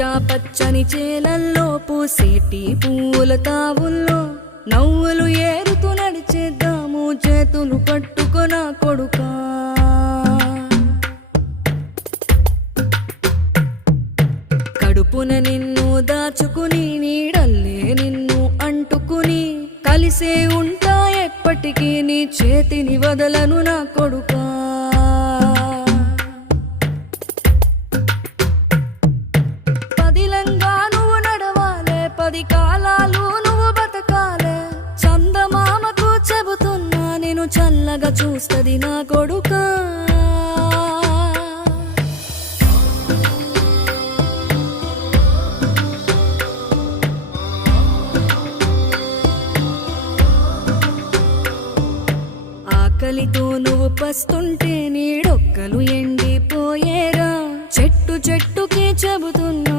పచ్చా పచ్చని చేలల్లో పూసేటి పూల తావుల్లో నవ్వులు ఏరుతూ నడిచేద్దాము చేతులు పట్టుకొన కొడుకా. కడుపున నిన్ను దాచుకుని నీడల్లే నిన్ను అంటుకుని కలిసే ఉంటా ఎప్పటికీ నీ చేతిని వదలను నా కొడుకా. పదిలంగా నువ్వు నడవాలే, 10 కాలాలు నువ్వు బతకాలే. చందమామకు చెబుతున్నా నేను చల్లగా చూస్తది నా కొడుకా. ఆకలితో నువ్వు పస్తుంటే నీడొక్కలు ఎండిపోయేరా. చెట్టు చెట్టుకి చెబుతున్నా